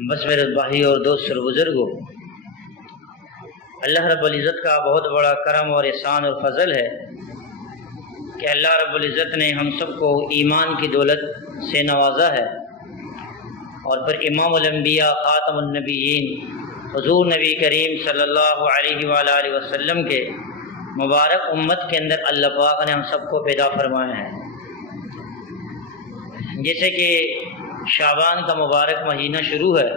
بس میرے بھائی اور دوست اور بزرگوں، اللہ رب العزت کا بہت بڑا کرم اور احسان اور فضل ہے کہ اللہ رب العزت نے ہم سب کو ایمان کی دولت سے نوازا ہے، اور پھر امام الانبیاء خاتم النبیین حضور نبی کریم صلی اللہ علیہ وآلہ وسلم کے مبارک امت کے اندر اللہ پاک نے ہم سب کو پیدا فرمایا ہے۔ جیسے کہ شعبان کا مبارک مہینہ شروع ہے،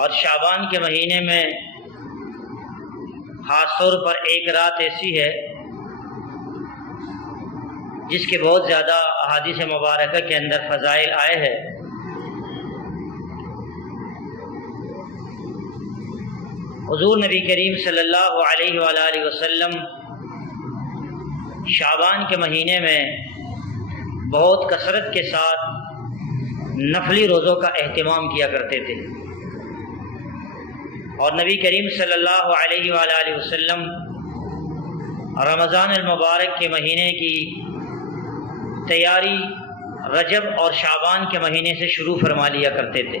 اور شعبان کے مہینے میں خاص طور پر ایک رات ایسی ہے جس کے بہت زیادہ احادیث مبارکہ کے اندر فضائل آئے ہیں۔ حضور نبی کریم صلی اللہ علیہ وآلہ وسلم شعبان کے مہینے میں بہت کثرت کے ساتھ نفلی روزوں کا اہتمام کیا کرتے تھے، اور نبی کریم صلی اللہ علیہ وآلہ وسلم رمضان المبارک کے مہینے کی تیاری رجب اور شعبان کے مہینے سے شروع فرما لیا کرتے تھے،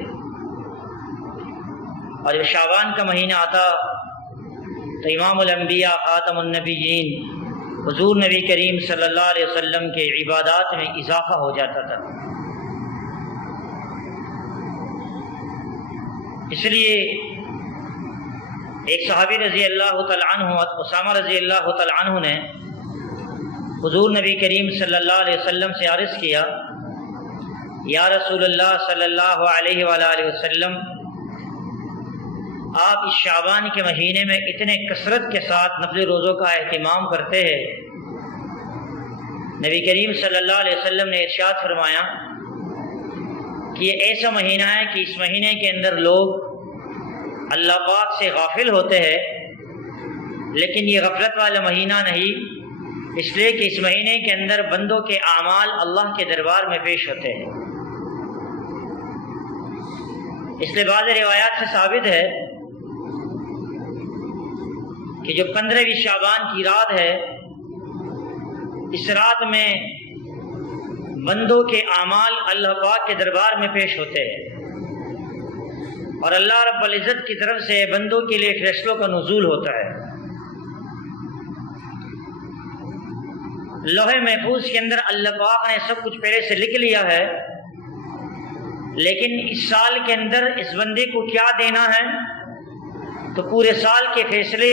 اور جب شعبان کا مہینہ آتا تو امام الانبیاء خاتم النبیین حضور نبی کریم صلی اللہ علیہ وسلم کے عبادات میں اضافہ ہو جاتا تھا۔ اس لیے ایک صحابی رضی اللہ تعالی عنہ اسامہ رضی اللہ تعالی عنہ نے حضور نبی کریم صلی اللہ علیہ وسلم سے عرض کیا، یا رسول اللہ صلی اللہ علیہ وآلہ وسلم، آپ اس شعبان کے مہینے میں اتنے کثرت کے ساتھ نفل روزوں کا اہتمام کرتے ہیں۔ نبی کریم صلی اللہ علیہ وسلم نے ارشاد فرمایا کہ یہ ایسا مہینہ ہے کہ اس مہینے کے اندر لوگ اللہ پاک سے غافل ہوتے ہیں، لیکن یہ غفلت والا مہینہ نہیں، اس لیے کہ اس مہینے کے اندر بندوں کے اعمال اللہ کے دربار میں پیش ہوتے ہیں۔ اس لیے بعض روایات سے ثابت ہے کہ جو 15ویں شعبان کی رات ہے، اس رات میں بندوں کے اعمال اللہ پاک کے دربار میں پیش ہوتے ہیں، اور اللہ رب العزت کی طرف سے بندوں کے لیے فیصلوں کا نزول ہوتا ہے۔ لوح محفوظ کے اندر اللہ پاک نے سب کچھ پہلے سے لکھ لیا ہے، لیکن اس سال کے اندر اس بندے کو کیا دینا ہے، تو پورے سال کے فیصلے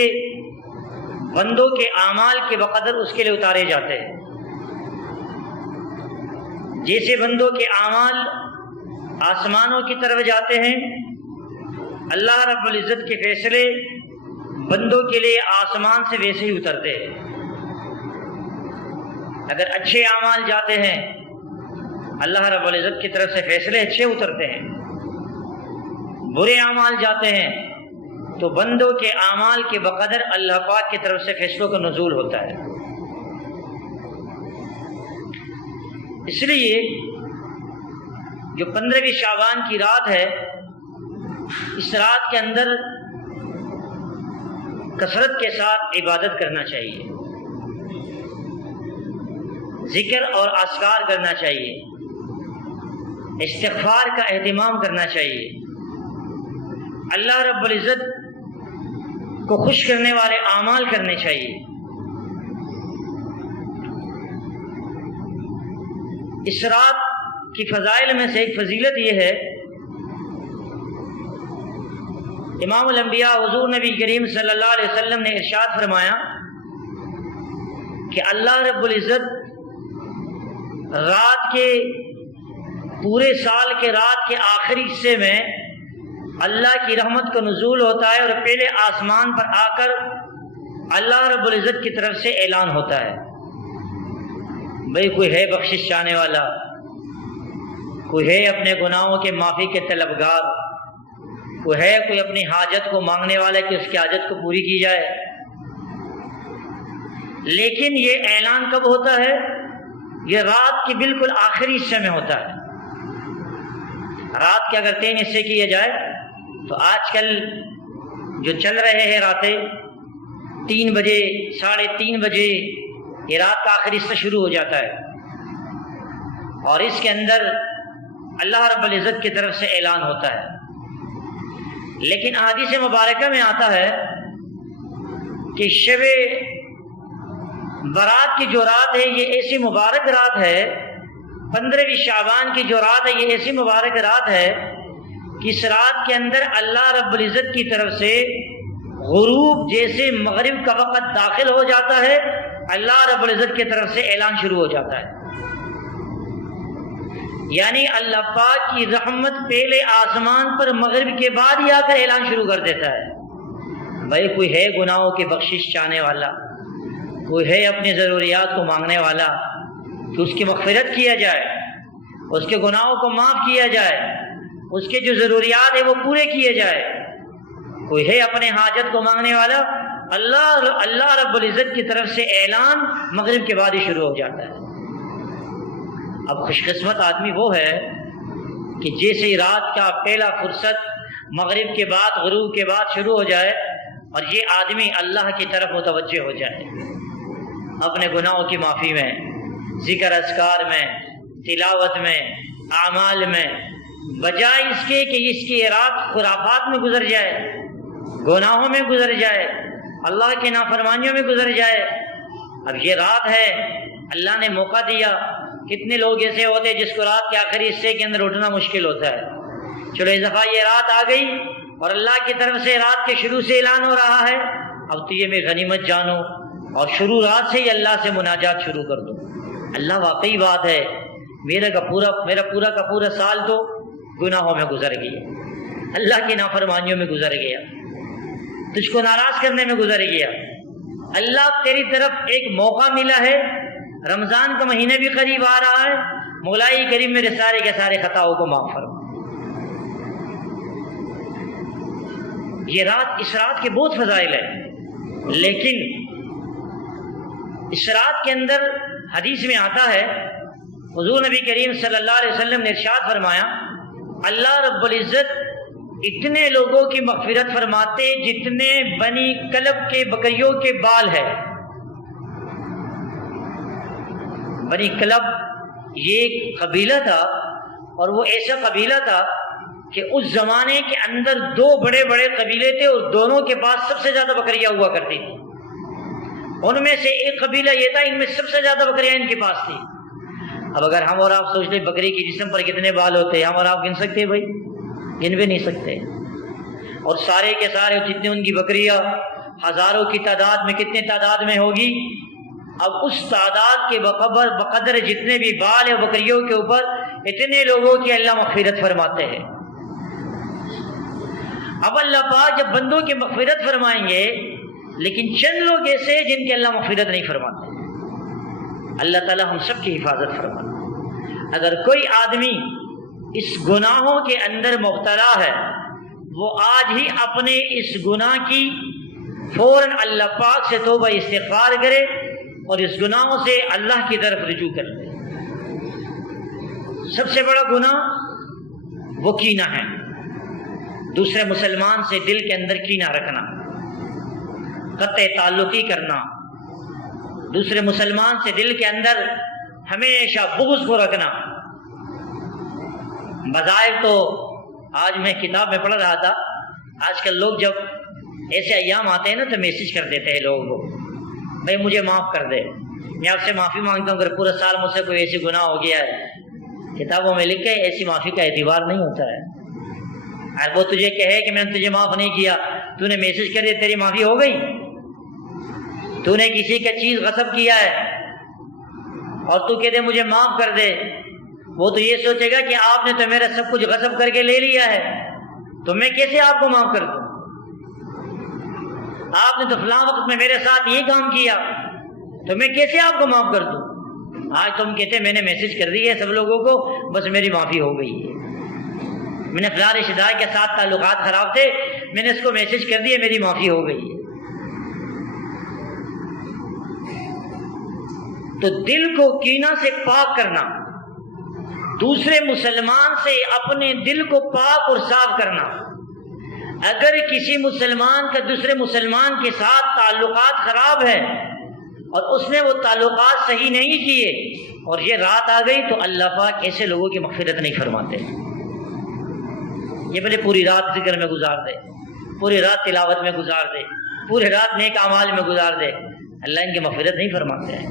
بندوں کے اعمال کے بقدر اس کے لیے اتارے جاتے ہیں۔ جیسے بندوں کے اعمال آسمانوں کی طرف جاتے ہیں، اللہ رب العزت کے فیصلے بندوں کے لیے آسمان سے ویسے ہی اترتے ہیں۔ اگر اچھے اعمال جاتے ہیں، اللہ رب العزت کی طرف سے فیصلے اچھے اترتے ہیں، برے اعمال جاتے ہیں تو بندوں کے اعمال کے بقدر اللہ پاک کی طرف سے فیصلوں کا نزول ہوتا ہے۔ اس لیے جو 15ویں شعبان کی رات ہے، اس رات کے اندر کثرت کے ساتھ عبادت کرنا چاہیے، ذکر اور اذکار کرنا چاہیے، استغفار کا اہتمام کرنا چاہیے، اللہ رب العزت کو خوش کرنے والے اعمال کرنے چاہیے۔ اس رات کی فضائل میں سے ایک فضیلت یہ ہے، امام الانبیاء حضور نبی کریم صلی اللہ علیہ وسلم نے ارشاد فرمایا کہ اللہ رب العزت رات کے پورے سال کے رات کے آخری حصے میں اللہ کی رحمت کا نزول ہوتا ہے، اور پہلے آسمان پر آ کر اللہ رب العزت کی طرف سے اعلان ہوتا ہے، بھئی کوئی ہے بخشش چاہنے والا، کوئی ہے اپنے گناہوں کے معافی کے طلبگار، کوئی ہے کوئی اپنی حاجت کو مانگنے والا کہ اس کی حاجت کو پوری کی جائے۔ لیکن یہ اعلان کب ہوتا ہے؟ یہ رات کے بالکل آخری حصے میں ہوتا ہے۔ رات کے اگر 3 حصے کیے جائے تو آج کل جو چل رہے ہیں راتیں 3 بجے 3:30 بجے یہ رات کا آخری حصہ شروع ہو جاتا ہے، اور اس کے اندر اللہ رب العزت کی طرف سے اعلان ہوتا ہے. لیکن احادیث مبارکہ میں آتا ہے کہ شب برات کی جو رات ہے یہ ایسی مبارک رات ہے، 15ویں شعبان کی جو رات ہے یہ ایسی مبارک رات ہے کہ اس رات کے اندر اللہ رب العزت کی طرف سے غروب جیسے مغرب کا وقت داخل ہو جاتا ہے، اللہ رب العزت کی طرف سے اعلان شروع ہو جاتا ہے. یعنی اللہ پاک کی رحمت پہلے آسمان پر مغرب کے بعد ہی آ کر اعلان شروع کر دیتا ہے. بھائی کوئی ہے گناہوں کی بخشش چاہنے والا، کوئی ہے اپنی ضروریات کو مانگنے والا کہ اس کی مغفرت کیا جائے، اس کے گناہوں کو معاف کیا جائے، اس کے جو ضروریات ہیں وہ پورے کیے جائے. کوئی ہے اپنے حاجت کو مانگنے والا، اللہ رب العزت کی طرف سے اعلان مغرب کے بعد ہی شروع ہو جاتا ہے. اب خوش قسمت آدمی وہ ہے کہ جیسے ہی رات کا پہلا فرصت مغرب کے بعد غروب کے بعد شروع ہو جائے اور یہ آدمی اللہ کی طرف متوجہ ہو جائے، اپنے گناہوں کی معافی میں، ذکر اذکار میں، تلاوت میں، اعمال میں، بجائے اس کے کہ اس کی رات خرافات میں گزر جائے، گناہوں میں گزر جائے، اللہ کی نافرمانیوں میں گزر جائے. اب یہ رات ہے، اللہ نے موقع دیا. کتنے لوگ ایسے ہوتے ہیں جس کو رات کے آخری حصے کے اندر اٹھنا مشکل ہوتا ہے. چلو اس دفعہ یہ رات آ گئی اور اللہ کی طرف سے رات کے شروع سے اعلان ہو رہا ہے، اب تو یہ میں غنیمت جانو اور شروع رات سے ہی اللہ سے مناجات شروع کر دو. اللہ واقعی بات ہے، میرا پورا کا پورا سال تو گناہوں میں گزر گیا، اللہ کی نافرمانیوں میں گزر گیا، تجھ کو ناراض کرنے میں گزر گیا. اللہ تیری طرف ایک موقع ملا ہے، رمضان کا مہینہ بھی قریب آ رہا ہے، مولائی کریم میرے سارے کے سارے خطاؤں کو معاف فرما. یہ رات، اس رات کے بہت فضائل ہیں، لیکن اس رات کے اندر حدیث میں آتا ہے، حضور نبی کریم صلی اللہ علیہ وسلم نے ارشاد فرمایا، اللہ رب العزت اتنے لوگوں کی مغفرت فرماتے جتنے بنی کلب کے بکریوں کے بال ہے. بنی کلب یہ ایک قبیلہ تھا اور وہ ایسا قبیلہ تھا کہ اس زمانے کے اندر دو بڑے بڑے قبیلے تھے اور دونوں کے پاس سب سے زیادہ بکریاں ہوا کرتی تھی. ان میں سے ایک قبیلہ یہ تھا ان میں سب سے زیادہ بکریاں ان کے پاس تھی. اب اگر ہم اور آپ سوچ لیں بکری کی جسم پر کتنے بال ہوتے ہیں، ہم اور آپ گن سکتے ہیں؟ بھائی گن بھی نہیں سکتے. اور سارے کے سارے جتنے ان کی بکریاں ہزاروں کی تعداد میں، کتنے تعداد میں ہوگی؟ اب اس تعداد کے بقدر جتنے بھی بال ہیں بکریوں کے اوپر، اتنے لوگوں کی اللہ مغفرت فرماتے ہیں. اب اللہ پاک جب بندوں کی مغفرت فرمائیں گے، لیکن چند لوگ ایسے ہیں جن کی اللہ مغفرت نہیں فرماتے. اللہ تعالی ہم سب کی حفاظت فرمائے. اگر کوئی آدمی اس گناہوں کے اندر مبتلا ہے، وہ آج ہی اپنے اس گناہ کی فوراً اللہ پاک سے توبہ استغفار کرے اور اس گناہوں سے اللہ کی طرف رجوع کر لے. سب سے بڑا گناہ وہ کینہ ہے، دوسرے مسلمان سے دل کے اندر کینہ رکھنا، قطع تعلقی کرنا، دوسرے مسلمان سے دل کے اندر ہمیشہ بغض کو رکھنا. بظاہر تو آج میں کتاب میں پڑھ رہا تھا، آج کل لوگ جب ایسے ایام آتے ہیں نا تو میسج کر دیتے ہیں لوگوں کو، بھائی مجھے معاف کر دے، میں آپ سے معافی مانگتا ہوں اگر پورا سال مجھ سے کوئی ایسی گناہ ہو گیا ہے. کتابوں میں لکھا ہے ایسی معافی کا اعتبار نہیں ہوتا ہے. اگر وہ تجھے کہے کہ میں نے تجھے معاف نہیں کیا، تو نے میسج کر دیا تیری معافی ہو گئی. تو نے کسی کا چیز غصب کیا ہے اور تو کہتے مجھے معاف کر دے، وہ تو یہ سوچے گا کہ آپ نے تو میرا سب کچھ غصب کر کے لے لیا ہے، تو میں کیسے آپ کو معاف کر دوں؟ آپ نے تو فلاں وقت میں میرے ساتھ یہ کام کیا، تو میں کیسے آپ کو معاف کر دوں؟ آج تم کہتے میں نے میسج کر دی ہے سب لوگوں کو، بس میری معافی ہو گئی ہے. میں نے فلاں رشتہ دار کے ساتھ تعلقات خراب تھے، میں نے اس کو میسج کر دیا، میری معافی ہو گئی ہے. تو دل کو کینہ سے پاک کرنا، دوسرے مسلمان سے اپنے دل کو پاک اور صاف کرنا. اگر کسی مسلمان کا دوسرے مسلمان کے ساتھ تعلقات خراب ہے اور اس نے وہ تعلقات صحیح نہیں کیے اور یہ رات آ گئی، تو اللہ پاک ایسے لوگوں کی مغفرت نہیں فرماتے۔ یہ بھلے پوری رات ذکر میں گزار دے، پوری رات تلاوت میں گزار دے، پوری رات نیک اعمال میں گزار دے، اللہ ان کی مغفرت نہیں فرماتے ہیں۔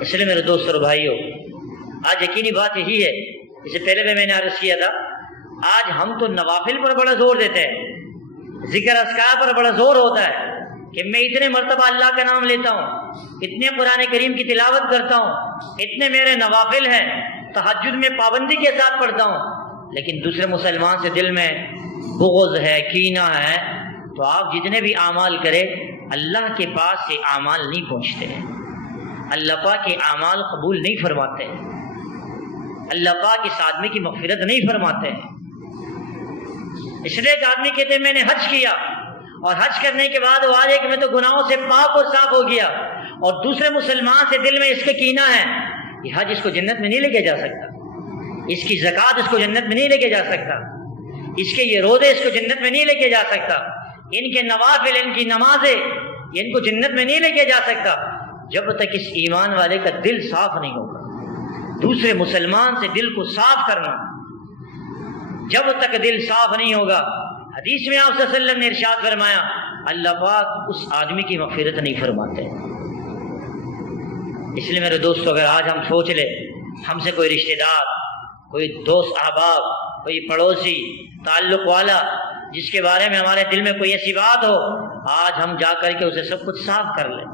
اس لیے میرے دوستوں اور بھائیوں، آج یقینی بات یہی ہے، اس سے پہلے بھی میں نے عرض کیا تھا، آج ہم تو نوافل پر بڑا زور دیتے ہیں، ذکر اذکار پر بڑا زور ہوتا ہے کہ میں اتنے مرتبہ اللہ کا نام لیتا ہوں، اتنے قرآن کریم کی تلاوت کرتا ہوں، اتنے میرے نوافل ہیں، تہجد میں پابندی کے ساتھ پڑھتا ہوں، لیکن دوسرے مسلمان سے دل میں بغض ہے، کینہ ہے، تو آپ جتنے بھی اعمال کریں اللہ کے پاس سے اعمال نہیں پہنچتے ہیں، اللہ پاک کے اعمال قبول نہیں فرماتے ہیں، اللہ پاک اس آدمی کی مغفرت نہیں فرماتے ہیں۔ اس لیے ایک آدمی کہتے ہیں میں نے حج کیا اور حج کرنے کے بعد وہ آج کہ میں تو گناہوں سے پاک اور صاف ہو گیا، اور دوسرے مسلمان سے دل میں اس کے کینہ ہے، یہ حج اس کو جنت میں نہیں لے کے جا سکتا، اس کی زکوٰۃ اس کو جنت میں نہیں لے کے جا سکتا، اس کے یہ روزے اس کو جنت میں نہیں لے کے جا سکتا، ان کے نوافل، ان کی نمازیں یہ ان کو جنت میں نہیں لے کے جا سکتا، جب تک اس ایمان والے کا دل صاف نہیں ہوگا۔ دوسرے مسلمان سے دل کو صاف کرنا، جب تک دل صاف نہیں ہوگا، حدیث میں آپ صلی اللہ علیہ وسلم نے ارشاد فرمایا اللہ پاک اس آدمی کی مغفرت نہیں فرماتے۔ اس لیے میرے دوستو، اگر آج ہم سوچ لیں، ہم سے کوئی رشتہ دار، کوئی دوست احباب، کوئی پڑوسی، تعلق والا جس کے بارے میں ہمارے دل میں کوئی ایسی بات ہو، آج ہم جا کر کے اسے سب کچھ صاف کر لیں،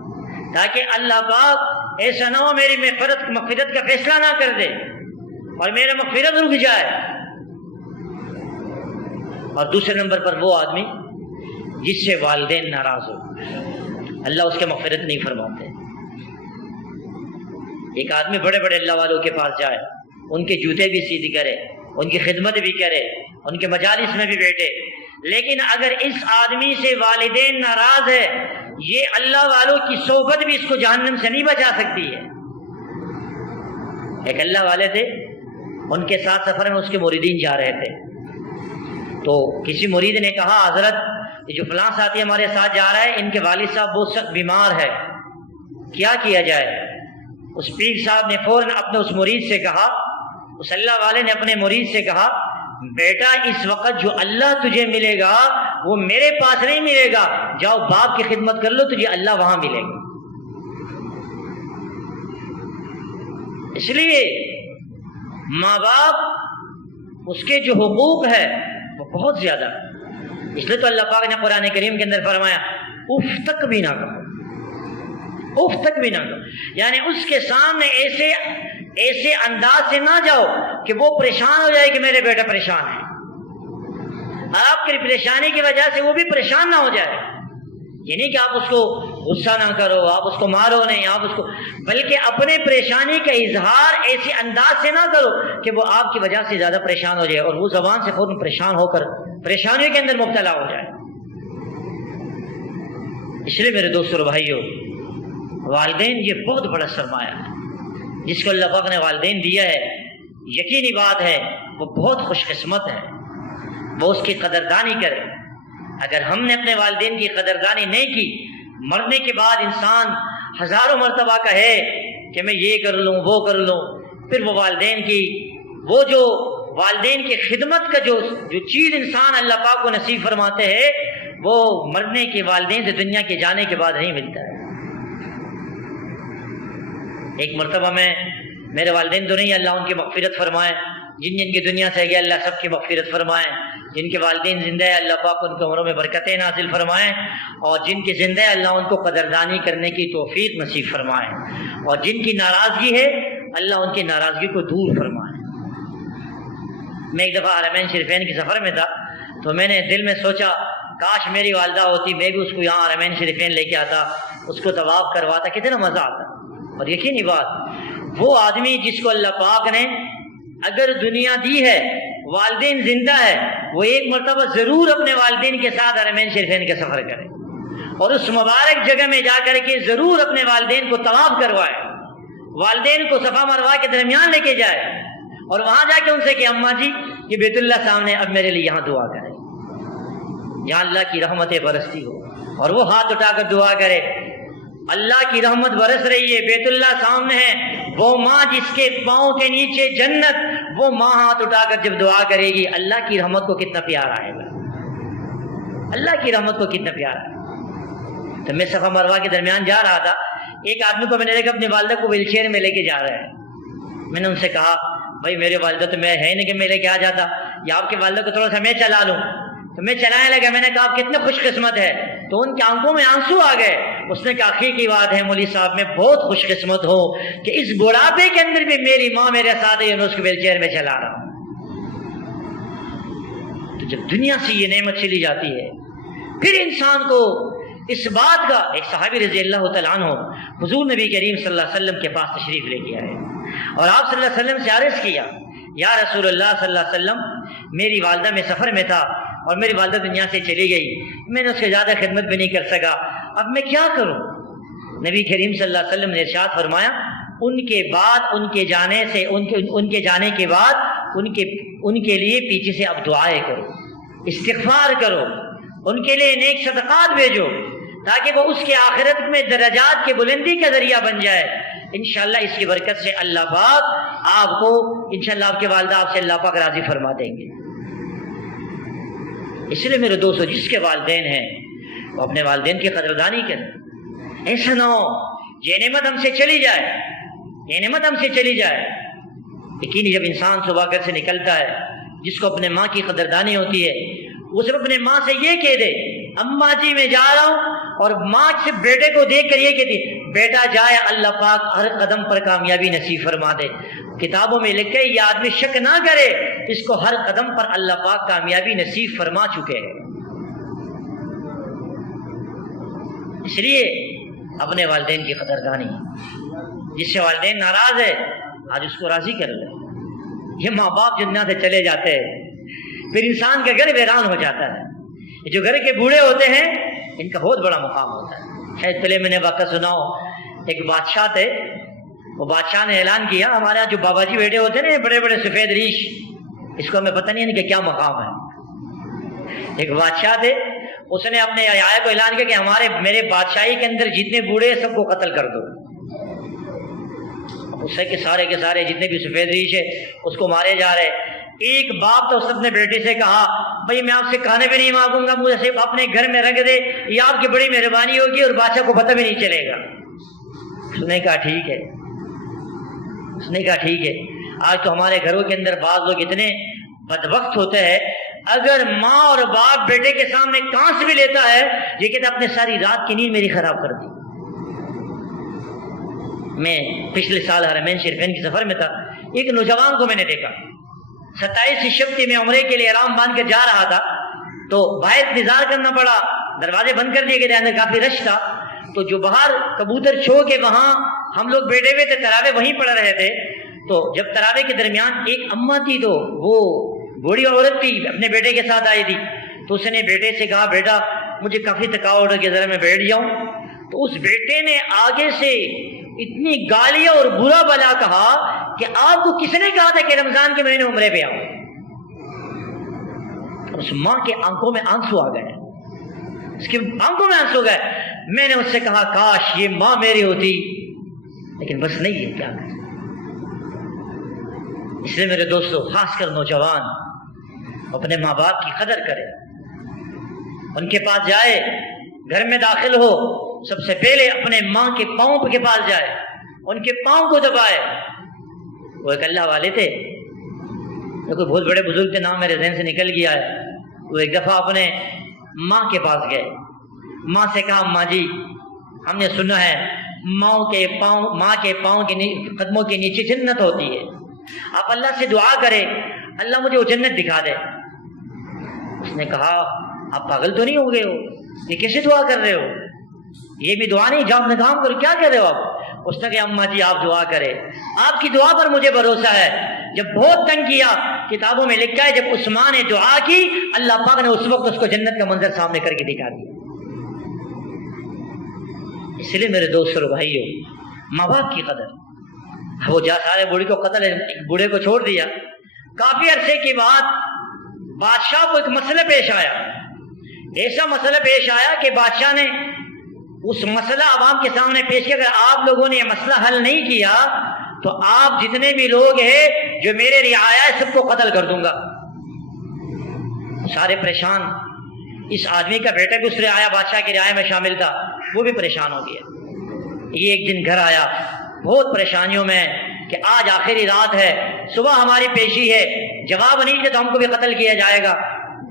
تاکہ اللہ پاک ایسا نہ ہو میری مغفرت کا فیصلہ نہ کر دے اور میرا مغفرت رک جائے۔ اور دوسرے نمبر پر وہ آدمی جس سے والدین ناراض ہو، اللہ اس کے مغفرت نہیں فرماتے۔ ایک آدمی بڑے بڑے اللہ والوں کے پاس جائے، ان کے جوتے بھی سیدھی کرے، ان کی خدمت بھی کرے، ان کے مجالس میں بھی بیٹھے، لیکن اگر اس آدمی سے والدین ناراض ہے، یہ اللہ والوں کی صحبت بھی اس کو جہنم سے نہیں بچا سکتی ہے۔ ایک اللہ والے تھے، ان کے ساتھ سفر میں اس کے مریدین جا رہے تھے، تو کسی مرید نے کہا حضرت یہ جو فلاں ساتھی ہمارے ساتھ جا رہا ہے، ان کے والد صاحب بہت سخت بیمار ہے، کیا کیا جائے؟ اس پیر صاحب نے فوراً اپنے اس مرید سے کہا، اس اللہ والے نے اپنے مرید سے کہا بیٹا اس وقت جو اللہ تجھے ملے گا وہ میرے پاس نہیں ملے گا، جاؤ باپ کی خدمت کر لو، تجھے اللہ وہاں ملے گا۔ اس لیے ماں باپ اس کے جو حقوق ہے وہ بہت زیادہ ہے، اس لیے تو اللہ پاک نے قرآن کریم کے اندر فرمایا اف تک بھی نہ کہو، اف تک بھی نہ کہو، یعنی اس کے سامنے ایسے انداز سے نہ جاؤ کہ وہ پریشان ہو جائے کہ میرے بیٹا پریشان ہے، آپ کی پریشانی کی وجہ سے وہ بھی پریشان نہ ہو جائے۔ یہ نہیں کہ آپ اس کو غصہ نہ کرو، آپ اس کو مارو نہیں، آپ اس کو، بلکہ اپنے پریشانی کا اظہار ایسے انداز سے نہ کرو کہ وہ آپ کی وجہ سے زیادہ پریشان ہو جائے اور وہ زبان سے فوراً پریشان ہو کر پریشانیوں کے اندر مبتلا ہو جائے۔ اس لیے میرے دوستوں اور بھائیوں، والدین یہ بہت بڑا سرمایہ ہے جس کو اللہ پاک نے والدین دیا ہے، یقینی بات ہے وہ بہت خوش قسمت ہے، وہ اس کی قدردانی کرے۔ اگر ہم نے اپنے والدین کی قدردانی نہیں کی، مرنے کے بعد انسان ہزاروں مرتبہ کہے کہ میں یہ کر لوں وہ کر لوں، پھر وہ والدین کی وہ جو والدین کی خدمت کا جو چیز انسان اللہ پاک کو نصیب فرماتے ہیں وہ مرنے کے والدین سے دنیا کے جانے کے بعد نہیں ملتا ہے۔ ایک مرتبہ میں میرے والدین تو نہیں، اللہ ان کی مغفرت فرمائے، جن کی دنیا سے گئے اللہ سب کی مغفرت فرمائے، جن کے والدین زندہ ہے اللہ پاک ان کے عمروں میں برکتیں نازل فرمائیں، اور جن کے زندہ ہے اللہ ان کو قدردانی کرنے کی توفیق نصیب فرمائے، اور جن کی ناراضگی ہے اللہ ان کی ناراضگی کو دور فرمائے۔ میں ایک دفعہ حرمین شریفین کے سفر میں تھا، تو میں نے دل میں سوچا کاش میری والدہ ہوتی، میں بھی اس کو یہاں حرمین شریفین لے کے آتا، اس کو طواف کرواتا، کتنا مزہ آتا۔ اور یقینی بات وہ آدمی جس کو اللہ پاک نے اگر دنیا دی ہے، والدین زندہ ہے، وہ ایک مرتبہ ضرور اپنے والدین کے ساتھ حرمین شریفین کا سفر کرے اور اس مبارک جگہ میں جا کر کے ضرور اپنے والدین کو طواف کروائے، والدین کو صفا مروہ کے درمیان لے کے جائے اور وہاں جا کے ان سے کہ اماں جی یہ بیت اللہ سامنے، اب میرے لیے یہاں دعا کرے، یہاں اللہ کی رحمتیں برستی ہو، اور وہ ہاتھ اٹھا کر دعا کرے اللہ کی رحمت برس رہی ہے، بیت اللہ سامنے ہے، وہ ماں جس کے پاؤں کے نیچے جنت، وہ ماں ہاتھ اٹھا کر جب دعا کرے گی، اللہ کی رحمت کو کتنا پیار آئے گا، اللہ کی رحمت کو کتنا پیار آئے گا۔ تو میں صفا مروہ کے درمیان جا رہا تھا، ایک آدمی کو میں نے دیکھا اپنی والدہ کو ویل چیئر میں لے کے جا رہا ہے۔ میں نے ان سے کہا بھائی میری والدہ تو میں ہے نہیں کہ میں لے کے آ جاتا، یا آپ کی والدہ کو تھوڑا سا میں چلا لوں۔ تو میں چلانے لگا، میں نے کہا آپ کتنے خوش قسمت ہے، تو ان کی آنکھوں میں آنسو آ گئے۔ اس نے کہا حقیقی بات ہے مولوی صاحب، میں بہت خوش قسمت ہوں کہ اس بڑھاپے کے اندر بھی میری ماں میرے ساتھ ہے، میں اس کو ویل چیئر میں چلا رہا ہوں۔ تو جب دنیا سے یہ نعمت چلی جاتی ہے، پھر انسان کو اس بات کا، ایک صحابی رضی اللہ تعالیٰ عنہ حضور نبی کریم صلی اللہ علیہ وسلم کے پاس تشریف لے کے آئے اور آپ صلی اللہ علیہ وسلم سے عرض کیا، یا رسول اللہ صلی اللہ علیہ وسلم، میری والدہ میں سفر میں تھا اور میری والدہ دنیا سے چلی گئی، میں نے اس کے زیادہ خدمت بھی نہیں کر سکا، اب میں کیا کروں؟ نبی کریم صلی اللہ علیہ وسلم نے ارشاد فرمایا، ان کے بعد، ان کے جانے سے، ان کے جانے کے بعد ان کے لیے پیچھے سے اب دعائیں کرو، استغفار کرو، ان کے لیے نیک صدقات بھیجو، تاکہ وہ اس کے آخرت میں درجات کے بلندی کا ذریعہ بن جائے۔ انشاءاللہ اس کی برکت سے اللہ پاک آپ کو، انشاءاللہ آپ کے والدہ آپ سے اللہ پاک راضی فرما دیں گے۔ اس لیے میرے دوستو، جس کے والدین ہیں وہ اپنے والدین کی قدردانی کریں۔ ایسا نہ ہو یہ نعمت ہم سے چلی جائے، یہ نعمت ہم سے چلی جائے۔ یقینی جب انسان صبح گھر سے نکلتا ہے، جس کو اپنے ماں کی قدردانی ہوتی ہے، وہ صرف اپنے ماں سے یہ کہہ دے، اماں جی میں جا رہا ہوں، اور ماں سے بیٹے کو دیکھ کر یہ کہتی، بیٹا جائے، اللہ پاک ہر قدم پر کامیابی نصیب فرما دے۔ کتابوں میں لکھے یہ آدمی شک نہ کرے، اس کو ہر قدم پر اللہ پاک کامیابی نصیب فرما چکے ہیں۔ اس لیے اپنے والدین کی قدردانی، جس سے والدین ناراض ہے آج اس کو راضی کر لے۔ یہ ماں باپ دنیا سے چلے جاتے ہیں، پھر انسان کا گھر ویران ہو جاتا ہے۔ جو گھر کے بوڑھے ہوتے ہیں ان کا بہت بڑا مقام ہوتا ہے۔ شاید پہلے میں نے واقعہ سناؤ، ایک بادشاہ تھے، وہ بادشاہ نے اعلان کیا، ہمارے یہاں جو بابا جی بیٹے ہوتے ہیں نا بڑے بڑے سفید ریش، اس کو ہمیں پتہ نہیں ہے کہ کیا مقام ہے۔ ایک بادشاہ تھے، اس نے اپنے آیا کو اعلان کیا کہ میرے بادشاہی کے اندر جتنے بوڑھے سب کو قتل کر دو۔ اس سے کہ سارے جتنے بھی سفید ریش ہے اس کو مارے جا رہے۔ ایک باپ تو اس اپنے بیٹے سے کہا، بھائی میں آپ سے کھانے بھی نہیں مانگوں گا، مجھے صرف اپنے گھر میں رکھ دے، یہ آپ کی بڑی مہربانی ہوگی اور بادشاہ کو پتہ بھی نہیں چلے گا۔ اس نے کہا ٹھیک ہے، اس نے کہا ٹھیک ہے۔ آج تو ہمارے گھروں کے اندر بعض لوگ اتنے بدبخت ہوتے ہیں، اگر ماں اور باپ بیٹے کے سامنے کانس بھی لیتا ہے، یہ کہتا اپنے ساری رات کی نیند میری خراب کر دی۔ میں پچھلے سال حرمین شریفین کے سفر میں تھا، ایک نوجوان کو میں نے دیکھا، 27 شبتی میں عمرے کے لیے احرام باندھ کر جا رہا تھا، تو باہر انتظار کرنا پڑا، دروازے بند کر دیے گئے، اندر کافی رش تھا، تو جو باہر کبوتر چھو کے وہاں ہم لوگ بیٹھے ہوئے تھے، تراویح وہیں پڑھ رہے تھے، تو جب تراویح کے درمیان ایک اماں تھی، تو وہ بوڑھی عورت تھی، اپنے بیٹے کے ساتھ آئی تھی، تو اس نے بیٹے سے کہا، بیٹا مجھے کافی تھکاوٹ ہے کہ ذرا میں بیٹھ جاؤں۔ تو اس بیٹے نے آگے سے اتنی گالیاں اور برا بلا کہا کہ آپ کو کس نے کہا تھا کہ رمضان کے مہینے عمرے پہ آؤ؟ اس ماں کے آنکھوں میں آنسو آ گئے، اس کی آنکھوں میں آنسو گئے۔ میں نے اس سے کہا کاش یہ ماں میری ہوتی، لیکن بس نہیں ہے، کیا کریں۔ اس لیے میرے دوستو، خاص کر نوجوان اپنے ماں باپ کی قدر کرے، ان کے پاس جائے، گھر میں داخل ہو، سب سے پہلے اپنے ماں کے پاؤں کے پاس جائے، ان کے پاؤں کو دبائے۔ وہ ایک اللہ والے تھے، کوئی بہت بڑے بزرگ کے نام میرے ذہن سے نکل گیا ہے، وہ ایک دفعہ اپنے ماں کے پاس گئے، ماں سے کہا، ماں جی ہم نے سنا ہے ماں کے پاؤں کے قدموں کے نیچے جنت ہوتی ہے، آپ اللہ سے دعا کریں اللہ مجھے وہ جنت دکھا دے۔ اس نے کہا آپ پاگل تو نہیں ہو گئے ہو، یہ کیسے دعا کر رہے ہو، یہ بھی دعا نہیں، جاؤ اپنے کام کرو، کیا کہہ رہے ہو آپ؟ اس نے کہا اماں جی آپ دعا کریں، آپ کی دعا پر مجھے بھروسہ ہے۔ جب بہت تنگ کیا، کتابوں میں لکھا ہے جب عثمان نے دعا کی، اللہ پاک نے اس وقت اس کو جنت کا منظر سامنے کر کے دکھا دیا۔ اس لیے میرے دوست اور بھائیو، ماں باپ کی قدر۔ وہ جا سارے بوڑھی کو قتل، بوڑھے کو چھوڑ دیا۔ کافی عرصے کے بعد بادشاہ کو ایک مسئلہ پیش آیا، ایسا مسئلہ پیش آیا کہ بادشاہ نے اس مسئلہ عوام کے سامنے پیش کیا. اگر آپ لوگوں نے یہ مسئلہ حل نہیں کیا تو آپ جتنے بھی لوگ ہیں جو میرے رعایا سب کو قتل کر دوں گا. سارے پریشان. اس آدمی کا بیٹا بھی اس رعایا بادشاہ کی رعایا میں شامل تھا, وہ بھی پریشان ہو گیا. یہ ایک دن گھر آیا بہت پریشانیوں میں کہ آج آخری رات ہے, صبح ہماری پیشی ہے, جواب نہیں دے تو ہم کو بھی قتل کیا جائے گا.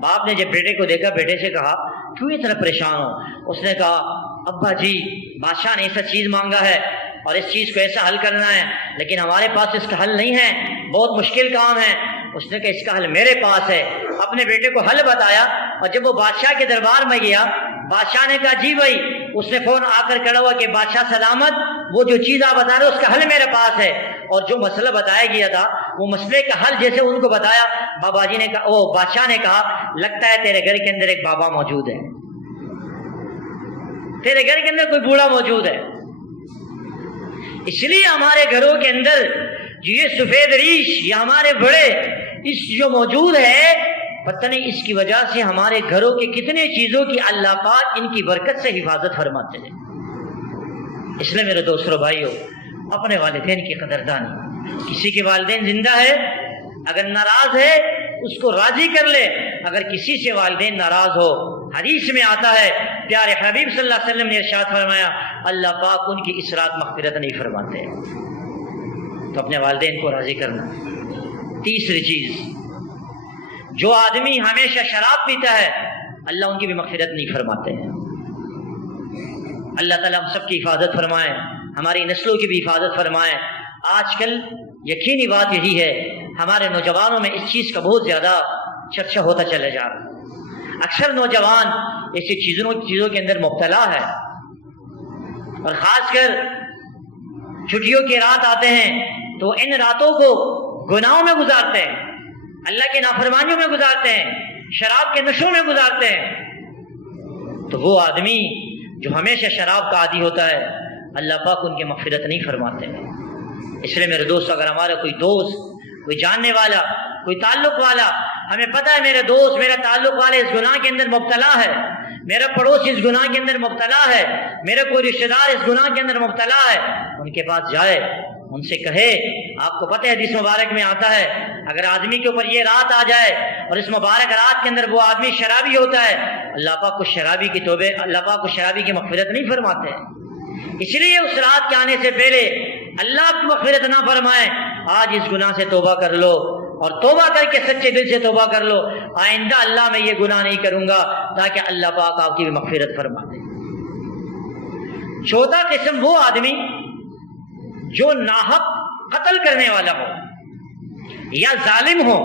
باپ نے جب بیٹے کو دیکھا, بیٹے سے کہا کیوں اتنا پریشان ہو؟ اس نے کہا ابا جی بادشاہ نے ایسا چیز مانگا ہے اور اس چیز کو ایسا حل کرنا ہے, لیکن ہمارے پاس اس کا حل نہیں ہے, بہت مشکل کام ہے. اس نے کہا اس کا حل میرے پاس ہے. اپنے بیٹے کو حل بتایا, اور جب وہ بادشاہ کے دربار میں گیا, بادشاہ نے کہا جی بھائی. اس نے فون آ کر کھڑا ہوا کہ بادشاہ سلامت, وہ جو چیز آپ بتا رہے اس کا حل میرے پاس ہے. اور جو مسئلہ بتایا گیا تھا وہ مسئلے کا حل جیسے ان کو بتایا, بابا جی نے کہا, وہ بادشاہ نے کہا لگتا ہے تیرے گھر کے اندر ایک بابا موجود ہے, تیرے گھر کے اندر کوئی بوڑھا موجود ہے. اس لیے ہمارے گھروں کے اندر یہ سفید ریش یا ہمارے بڑے اس جو موجود ہے, پتہ نہیں اس کی وجہ سے ہمارے گھروں کے کتنے چیزوں کی اللہ پاک ان کی برکت سے حفاظت فرماتے ہیں. اس لیے میرے دوستوں بھائیوں, اپنے والدین کی قدردانی. کسی کے والدین زندہ ہے, اگر ناراض ہے اس کو راضی کر لے. اگر کسی سے والدین ناراض ہو, حدیث میں آتا ہے پیارے حبیب صلی اللہ علیہ وسلم نے ارشاد فرمایا اللہ پاک ان کی اس رات مغفرت نہیں فرماتے. تو اپنے والدین کو راضی کرنا. تیسری چیز, جو آدمی ہمیشہ شراب پیتا ہے اللہ ان کی بھی مغفرت نہیں فرماتے ہیں. اللہ تعالیٰ ہم سب کی حفاظت فرمائے, ہماری نسلوں کی بھی حفاظت فرمائے. آج کل یقینی بات یہی ہے ہمارے نوجوانوں میں اس چیز کا بہت زیادہ چرچا ہوتا چلا جا رہا ہے. اکثر نوجوان ایسی چیزوں کے اندر مبتلا ہے, اور خاص کر چھٹیوں کی رات آتے ہیں تو ان راتوں کو گناہوں میں گزارتے ہیں, اللہ کی نافرمانیوں میں گزارتے ہیں, شراب کے نشوں میں گزارتے ہیں. تو وہ آدمی جو ہمیشہ شراب کا عادی ہوتا ہے اللہ پاک ان کی مغفرت نہیں فرماتے ہیں. اس لیے میرے دوست, اگر ہمارا کوئی دوست, کوئی جاننے والا, کوئی تعلق والا, ہمیں پتہ ہے میرے دوست, میرا تعلق والے اس گناہ کے اندر مبتلا ہے, میرا پڑوسی اس گناہ کے اندر مبتلا ہے, میرا کوئی رشتہ دار اس گناہ کے اندر مبتلا ہے, ان کے پاس جائے, ان سے کہے. آپ کو پتہ ہے حدیث مبارک میں آتا ہے اگر آدمی کے اوپر یہ رات آ جائے اور اس مبارک رات کے اندر وہ آدمی شرابی ہوتا ہے, اللہ پاک کو شرابی کی توبہ, اللہ پاک کو شرابی کی مغفرت نہیں فرماتے. اس لیے اس رات کے آنے سے پہلے اللہ کی مغفرت نہ فرمائے, آج اس گناہ سے توبہ کر لو, اور توبہ کر کے سچے دل سے توبہ کر لو, آئندہ اللہ میں یہ گناہ نہیں کروں گا, تاکہ اللہ پاک آپ کی بھی مغفرت فرما دے. چوتھا قسم وہ آدمی جو ناحق قتل کرنے والا ہو یا ظالم ہو,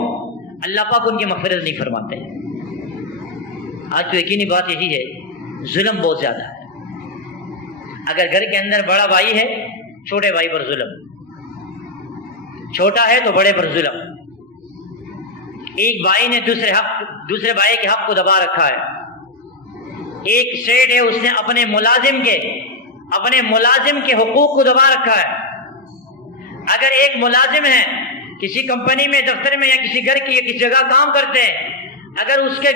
اللہ پاک ان کی مغفرت نہیں فرماتے. آج تو یقینی بات یہی ہے ظلم بہت زیادہ ہے. اگر گھر کے اندر بڑا بھائی ہے, چھوٹے بھائی پر ظلم, چھوٹا ہے تو بڑے پر ظلم. ایک بھائی نے دوسرے بھائی کے حق کو دبا رکھا ہے. ایک سیٹ ہے, اس نے اپنے ملازم کے حقوق کو دبا رکھا ہے. اگر ایک ملازم ہے کسی کمپنی میں, دفتر میں, یا کسی گھر کی یا کسی جگہ کام کرتے ہیں, اگر اس کے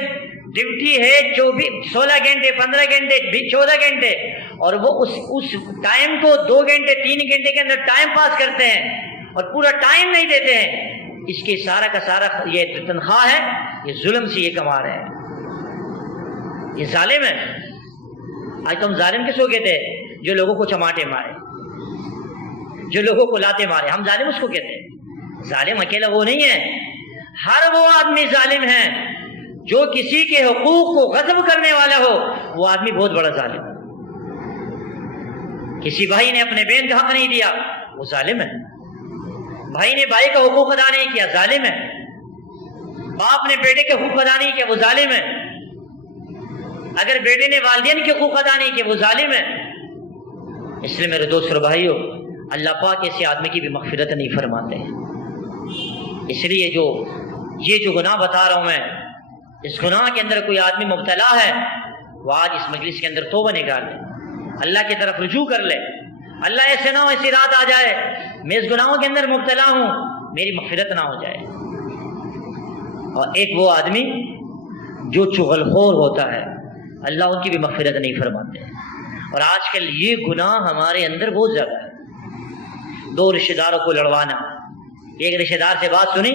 ڈیوٹی ہے 16 گھنٹے, 15 گھنٹے, 14 گھنٹے, اور وہ اس ٹائم کو 2 گھنٹے 3 گھنٹے کے اندر ٹائم پاس کرتے ہیں اور پورا ٹائم نہیں دیتے ہیں, اس کی سارا کا سارا یہ تنخواہ ہے, یہ ظلم سے یہ کما رہے ہیں, یہ ظالم ہے. آج تو ہم ظالم کس کو کہتے ہیں؟ جو لوگوں کو چماٹے مارے, جو لوگوں کو لاتے مارے, ہم ظالم اس کو کہتے ہیں. ظالم اکیلا وہ نہیں ہے, ہر وہ آدمی ظالم ہے جو کسی کے حقوق کو غصب کرنے والا ہو, وہ آدمی بہت بڑا ظالم ہے. کسی بھائی نے اپنے بہن کا حق نہیں دیا, وہ ظالم ہے. بھائی نے بھائی کا حقوق ادا نہیں کیا, ظالم ہے. باپ نے بیٹے کے حقوق ادا نہیں کیا, وہ ظالم ہے. اگر بیٹے نے والدین کے حقوق ادا نہیں کیے, وہ ظالم ہے. اس لیے میرے دوست اور بھائیوں, اللہ پاک ایسے آدمی کی بھی مغفرت نہیں فرماتے ہیں. اس لیے یہ جو گناہ بتا رہا ہوں میں, اس گناہ کے اندر کوئی آدمی مبتلا ہے, وہ آج اس مجلس کے اندر توبہ نکال لے, اللہ کی طرف رجوع کر لے. اللہ ایسے نہ ہو ایسی رات آ جائے میں اس گناہوں کے اندر مبتلا ہوں, میری مغفرت نہ ہو جائے. اور ایک وہ آدمی جو چغل خور ہوتا ہے, اللہ ان کی بھی مغفرت نہیں فرماتے. اور آج کل یہ گناہ ہمارے اندر بہت زیادہ ہے. دو رشتہ داروں کو لڑوانا، ایک رشتہ دار سے بات سنی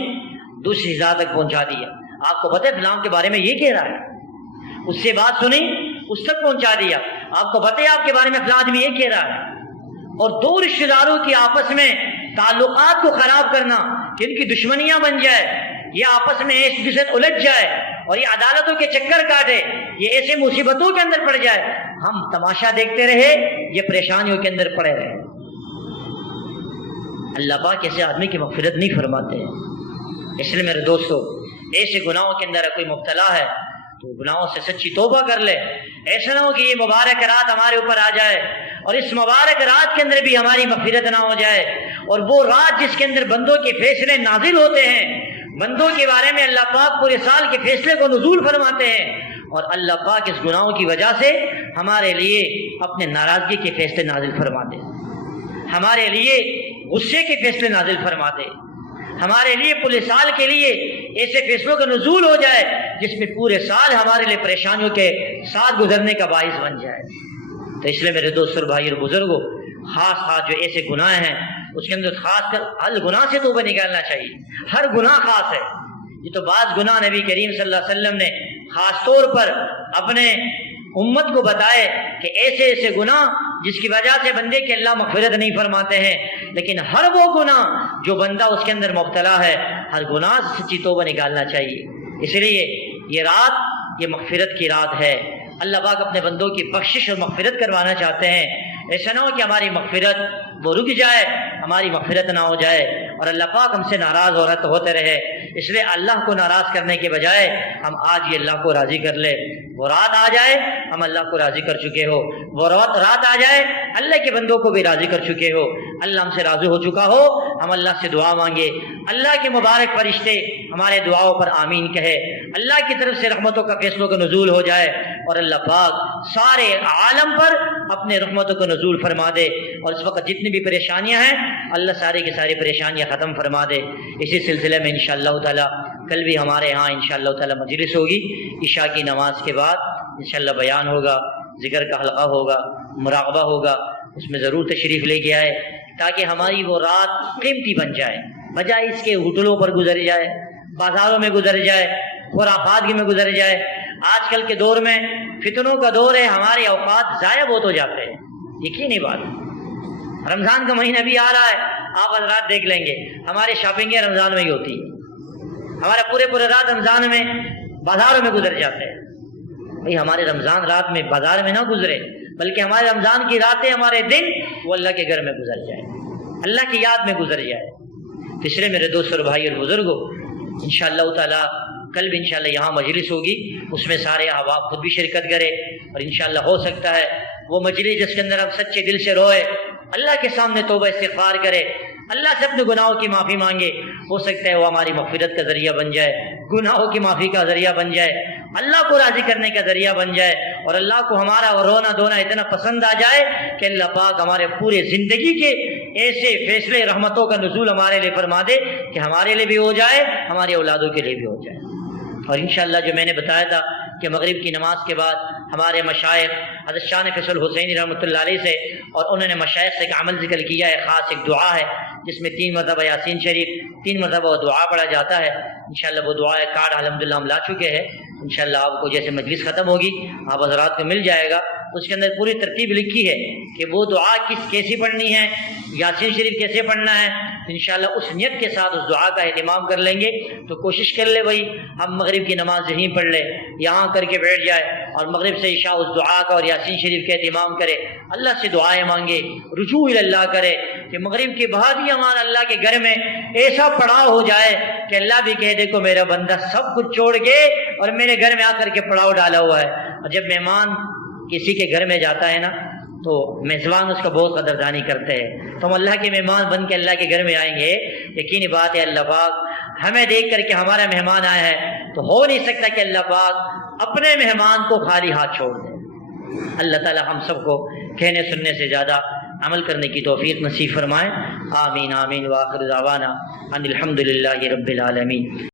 دوسری رشتہ دار تک پہنچا دیا. آپ کو پتہ ہے فلاں کے بارے میں یہ کہہ رہا ہے، اس سے بات سنی اس تک پہنچا دیا. آپ کو پتہ ہے آپ کے بارے میں فلاں آدمی یہ کہہ رہا ہے. اور دو رشتہ داروں کی آپس میں تعلقات کو خراب کرنا کہ ان کی دشمنیاں بن جائے، یہ آپس میں ایک دوسرے سے الجھ جائے اور یہ عدالتوں کے چکر کاٹے، یہ ایسے مصیبتوں کے اندر پڑ جائے، ہم تماشا دیکھتے رہے، یہ پریشانیوں کے اندر پڑے رہے. اللہ پاک ایسے آدمی کی مغفرت نہیں فرماتے ہیں. اس لیے میرے دوستو، ایسے گناہوں کے اندر کوئی مبتلا ہے تو گناہوں سے سچی توبہ کر لے. ایسا نہ ہو کہ یہ مبارک رات ہمارے اوپر آ جائے اور اس مبارک رات کے اندر بھی ہماری مغفرت نہ ہو جائے. اور وہ رات جس کے اندر بندوں کے فیصلے نازل ہوتے ہیں، بندوں کے بارے میں اللہ پاک پورے سال کے فیصلے کو نزول فرماتے ہیں، اور اللہ پاک اس گناہوں کی وجہ سے ہمارے لیے اپنے ناراضگی کے فیصلے نازل فرماتے ہیں، ہمارے لیے غصے کے فیصلے نازل فرماتے ہیں، ہمارے لیے پورے سال کے لیے ایسے فیصلوں کا نزول ہو جائے جس میں پورے سال ہمارے لیے پریشانیوں کے ساتھ گزرنے کا باعث بن جائے. تو اس لیے میرے دوستوں اور بھائی اور بزرگوں، خاص جو ایسے گناہ ہیں اس کے اندر خاص کر ہر گناہ سے توبہ نکالنا چاہیے. ہر گناہ خاص ہے. یہ تو بعض گناہ نبی کریم صلی اللہ علیہ وسلم نے خاص طور پر اپنے امت کو بتائے کہ ایسے گناہ جس کی وجہ سے بندے کے اللہ مغفرت نہیں فرماتے ہیں. لیکن ہر وہ گناہ جو بندہ اس کے اندر مبتلا ہے، ہر گناہ سے سچی توبہ نکالنا چاہیے. اس لیے یہ رات یہ مغفرت کی رات ہے. اللہ پاک اپنے بندوں کی بخشش اور مغفرت کروانا چاہتے ہیں. ایسا نہ ہو کہ ہماری مغفرت وہ رک جائے، ہماری مغفرت نہ ہو جائے اور اللہ پاک ہم سے ناراض ہوتے رہے. اس لیے اللہ کو ناراض کرنے کے بجائے ہم آج یہ اللہ کو راضی کر لے. وہ رات آ جائے ہم اللہ کو راضی کر چکے ہو، وہ رات آ جائے اللہ کے بندوں کو بھی راضی کر چکے ہو، اللہ ہم سے راضی ہو چکا ہو، ہم اللہ سے دعا مانگے، اللہ کے مبارک فرشتے ہمارے دعاؤں پر آمین کہے، اللہ کی طرف سے رحمتوں کا فیصلوں کا نزول ہو جائے اور اللہ پاک سارے عالم پر اپنے رحمتوں کا نزول فرما دے. اور اس وقت جتنی بھی پریشانیاں ہیں اللہ ساری کی ساری پریشانیاں ختم فرما دے. اسی سلسلے میں انشاءاللہ تعالی کل بھی ہمارے ہاں انشاءاللہ تعالی مجلس ہوگی. عشاء کی نماز کے بعد انشاءاللہ بیان ہوگا، ذکر کا حلقہ ہوگا، مراقبہ ہوگا. اس میں ضرور تشریف لے کے آئے تاکہ ہماری وہ رات قیمتی بن جائے، بجائے اس کے ہوٹلوں پر گزر جائے، بازاروں میں گزر جائے، خرافات میں گزر جائے. آج کل کے دور میں فتنوں کا دور ہے، ہمارے اوقات ضائع بہت ہو جاتے ہیں. یقینی بات، رمضان کا مہینہ بھی آ رہا ہے، آپ حضرات دیکھ لیں گے ہمارے شاپنگیں رمضان میں ہی ہوتی ہے، ہمارا پورے رات رمضان میں بازاروں میں گزر جاتے ہیں. بھئی ہمارے رمضان رات میں بازار میں نہ گزرے، بلکہ ہمارے رمضان کی راتیں، ہمارے دن وہ اللہ کے گھر میں گزر جائے، اللہ کی یاد میں گزر جائے. اس لیے میرے دوستوں اور بھائی اور بزرگوں، انشاءاللہ تعالی کل بھی انشاءاللہ یہاں مجلس ہوگی، اس میں سارے احباب خود بھی شرکت کرے اور انشاءاللہ ہو سکتا ہے وہ مجلس جس کے اندر ہم سچے دل سے روئے، اللہ کے سامنے توبہ استغفار کرے، اللہ سے اپنے گناہوں کی معافی مانگے. ہو سکتا ہے وہ ہماری مغفرت کا ذریعہ بن جائے، گناہوں کی معافی کا ذریعہ بن جائے، اللہ کو راضی کرنے کا ذریعہ بن جائے، اور اللہ کو ہمارا رونا دھونا اتنا پسند آ جائے کہ اللہ پاک ہمارے پورے زندگی کے ایسے فیصلے رحمتوں کا نزول ہمارے لیے فرما دے کہ ہمارے لیے بھی ہو جائے، ہمارے اولادوں کے لیے بھی ہو جائے. اور انشاءاللہ جو میں نے بتایا تھا کہ مغرب کی نماز کے بعد ہمارے مشائخ حضرت شاہ نفیس الحسینی رحمۃ اللہ علیہ سے، اور انہوں نے مشائخ سے ایک عمل ذکر کیا ہے، خاص ایک دعا ہے جس میں 3 مرتبہ یاسین شریف، 3 مرتبہ دعا پڑھا جاتا ہے. انشاءاللہ وہ دعا کارڈ الحمدللہ ہم لا چکے ہیں. انشاءاللہ آپ کو جیسے مجلس ختم ہوگی آپ حضرات کو مل جائے گا. اس کے اندر پوری ترتیب لکھی ہے کہ وہ دعا کیسی پڑھنی ہے، یاسین شریف کیسے پڑھنا ہے. انشاءاللہ اس نیت کے ساتھ اس دعا کا اہتمام کر لیں گے. تو کوشش کر لے بھائی ہم مغرب کی نماز یہیں پڑھ لے، یہاں کر کے بیٹھ جائے اور مغرب سے عشاء اس دعا کا اور یاسین شریف کا اہتمام کرے، اللہ سے دعائیں مانگے، رجوع اللہ کرے کہ مغرب کے بعد ہی ہمارا اللہ کے گھر میں ایسا پڑاؤ ہو جائے کہ اللہ بھی کہہ دے کو میرا بندہ سب کچھ چھوڑ کے اور میرے گھر میں آ کر کے پڑاؤ ڈالا ہوا ہے. اور جب مہمان کسی کے گھر میں جاتا ہے نا تو میزبان اس کا بہت قدردانی کرتے ہیں. تو ہم اللہ کے مہمان بن کے اللہ کے گھر میں آئیں گے، یقینی بات ہے اللہ پاک ہمیں دیکھ کر کے ہمارا مہمان آیا ہے تو ہو نہیں سکتا کہ اللہ پاک اپنے مہمان کو خالی ہاتھ چھوڑ دے. اللہ تعالی ہم سب کو کہنے سننے سے زیادہ عمل کرنے کی توفیق نصیب فرمائے. آمین آمین. وآخر دعوانا ان الحمد للہ رب العالمین.